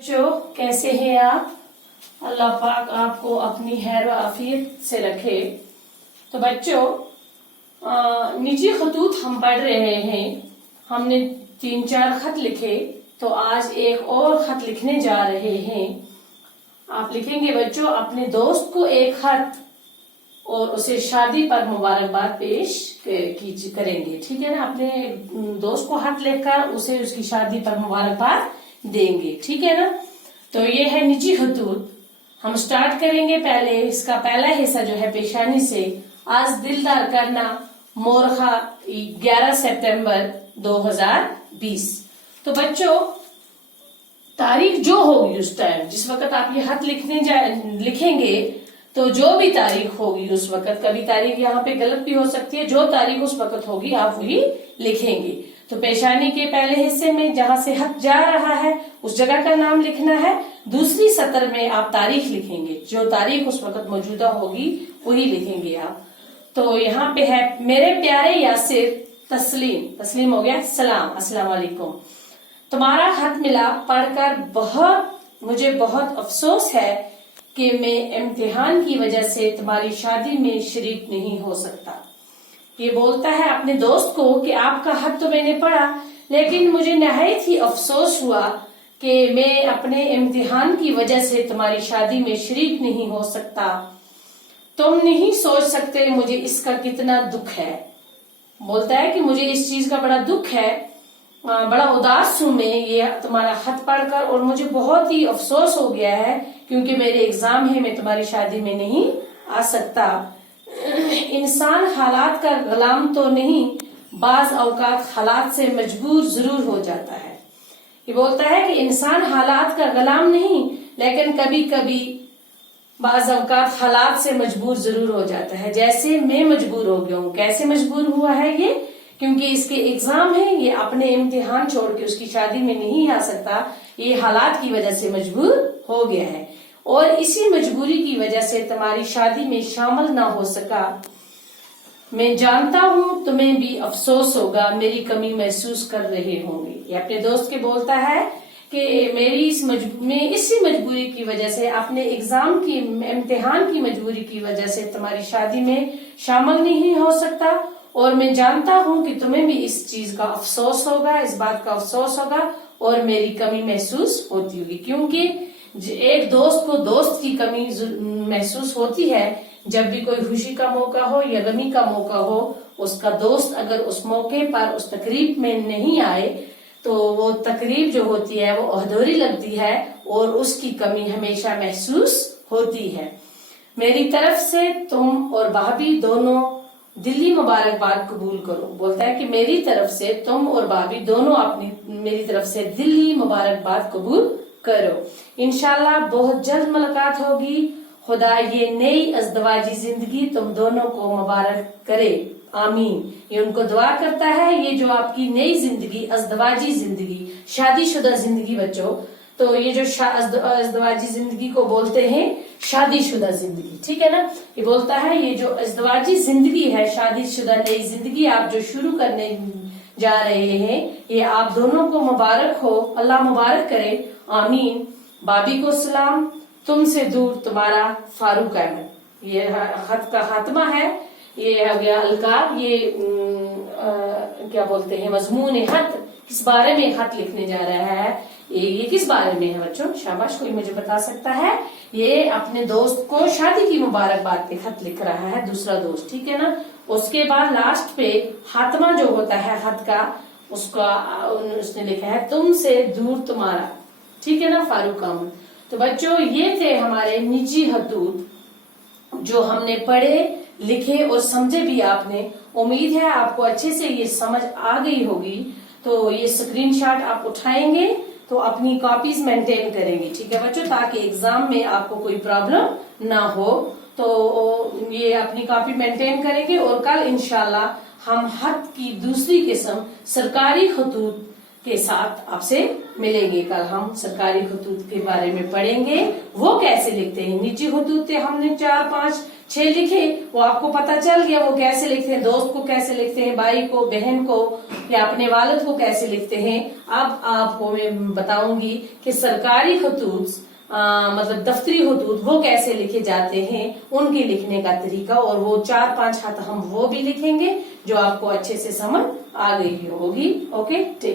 बच्चों, कैसे हैं आप? अल्लाह पाक आपको अपनी खैर व आफियत से रखे। तो बच्चों, निजी खतूत हम पढ़ रहे हैं। हमने 3-4 खत लिखे, तो आज एक और खत लिखने जा रहे हैं। आप लिखेंगे बच्चों अपने दोस्त को एक खत और उसे शादी पर मुबारकबाद पेश करेंगे। ठीक है ना? अपने दोस्त को खत लिखकर उसे उसकी शादी पर मुबारकबाद देंगे। ठीक है ना? तो ये है निजी खतूत। हम स्टार्ट करेंगे। पहले इसका पहला हिस्सा जो है पेशानी से। आज दिलदार करना मोरखा 11 सितंबर 2020। तो बच्चों, तारीख जो होगी उस टाइम जिस वक्त आप ये खत लिखेंगे, तो जो भी तारीख होगी उस वक्त, कभी तारीख यहाँ पे गलत भी हो सकती है, जो तारीख उस वक्त होगी आप वही लिखेंगे। तो पेशानी के पहले हिस्से में जहाँ से खत जा रहा है उस जगह का नाम लिखना है। दूसरी सतर में आप तारीख लिखेंगे, जो तारीख उस वक्त मौजूदा होगी वही लिखेंगे आप। तो यहाँ पे है मेरे प्यारे यासिर, तस्लीम हो गया, सलाम, अस्सलाम वालेकुम। तुम्हारा खत मिला, पढ़कर मुझे बहुत अफसोस है कि मैं इम्तिहान की वजह से तुम्हारी शादी में शरीक नहीं हो सकता। ये बोलता है अपने दोस्त को कि आपका खत तो मैंने पढ़ा, लेकिन मुझे नहायत ही अफसोस हुआ कि मैं अपने इम्तिहान की वजह से तुम्हारी शादी में शरीक नहीं हो सकता। तुम नहीं सोच सकते मुझे इसका कितना दुख है। बोलता है कि मुझे इस चीज का बड़ा दुख है, बड़ा उदास हूं मैं ये तुम्हारा खत पढ़कर, और मुझे बहुत ही अफसोस हो गया है क्योंकि मेरे एग्जाम है, मैं तुम्हारी शादी में नहीं आ सकता। इंसान हालात का गुलाम तो नहीं, बाज औकात हालात से मजबूर जरूर हो जाता है। ये बोलता है कि इंसान हालात का गुलाम नहीं, लेकिन कभी कभी बाज औकात हालात से मजबूर जरूर हो जाता है। जैसे मैं मजबूर हो गया हूँ। कैसे मजबूर हुआ है ये? क्योंकि इसके एग्जाम है, ये अपने इम्तिहान छोड़ के उसकी शादी में नहीं आ सकता। ये हालात की वजह से मजबूर हो गया है, और इसी मजबूरी की वजह से तुम्हारी शादी में शामिल ना हो सका। मैं जानता हूँ तुम्हें भी अफसोस होगा, मेरी कमी महसूस कर रहे होंगे। ये अपने दोस्त के बोलता है कि मैं इसी मजबूरी की वजह से, अपने एग्जाम की इम्तिहान की मजबूरी की वजह से तुम्हारी शादी में शामिल नहीं हो सकता, और मैं जानता हूँ कि तुम्हें भी इस चीज का अफसोस होगा, इस बात का अफसोस होगा और मेरी कमी महसूस होती होगी। क्योंकि एक दोस्त को दोस्त की कमी महसूस होती है जब भी कोई खुशी का मौका हो या गमी का मौका हो। उसका दोस्त अगर उस मौके पर उस तकरीब में नहीं आए तो वो तकरीब जो होती है वो अधूरी लगती है और उसकी कमी हमेशा महसूस होती है। मेरी तरफ से तुम और भाभी दोनों दिल्ली मुबारकबाद कबूल करो। बोलता है कि मेरी तरफ से तुम और भाभी दोनों मेरी तरफ से दिल्ली मुबारकबाद कबूल करो। इंशाल्लाह बहुत जल्द मुलाकात होगी। खुदा ये नई अज़दवाजी जिंदगी तुम दोनों को मुबारक करे, आमीन। ये उनको दुआ करता है, ये जो आपकी नई जिंदगी, अज़दवाजी जिंदगी, शादीशुदा जिंदगी बच्चों, तो ये जो अज़दवाजी जिंदगी को बोलते हैं शादीशुदा जिंदगी। ठीक है ना? ये बोलता है ये जो अज़दवाजी जिंदगी है, शादीशुदा नई जिंदगी आप जो शुरू करने जा रहे हैं, ये आप दोनों को मुबारक हो, अल्लाह मुबारक करे, आमीन। भाभी को सलाम, तुमसे दूर तुम्हारा फारूक अहमद। ये खत का खात्मा है, ये हो गया अलकाब। ये क्या बोलते हैं, मजमून खत, किस बारे में खत लिखने जा रहा है, ये किस बारे में है बच्चों? शाबाश, कोई मुझे बता सकता है? ये अपने दोस्त को शादी की मुबारकबाद पे खत लिख रहा है, दूसरा दोस्त। ठीक है ना? उसके बाद लास्ट पे खात्मा जो होता है खत का, उसने लिखा है तुमसे दूर तुम्हारा। ठीक है ना? फारूक अहमद। तो बच्चों, ये थे हमारे निजी खतूत जो हमने पढ़े, लिखे और समझे भी आपने। उम्मीद है आपको अच्छे से ये समझ आ गई होगी। तो ये स्क्रीनशॉट आप उठाएंगे तो अपनी कॉपीज मेंटेन करेंगे। ठीक है बच्चों? ताकि एग्जाम में आपको कोई प्रॉब्लम ना हो। तो ये अपनी कॉपी मेंटेन करेंगे, और कल इंशाल्लाह हम खत की दूसरी किस्म सरकारी खतूत के साथ आपसे मिलेंगे। कल हम सरकारी खतूत के बारे में पढ़ेंगे, वो कैसे लिखते हैं। निजी खतूत हमने 4, 5, 6 लिखे, वो आपको पता चल गया वो कैसे लिखते हैं। दोस्त को कैसे लिखते हैं, भाई को, बहन को या अपने वालिद को कैसे लिखते हैं। अब आपको मैं बताऊंगी कि सरकारी खतूत मतलब दफ्तरी खतूत वो कैसे लिखे जाते हैं, उनके लिखने का तरीका, और वो 4, 5 खत हम वो भी लिखेंगे जो आपको अच्छे से समझ आ गई होगी। ओके।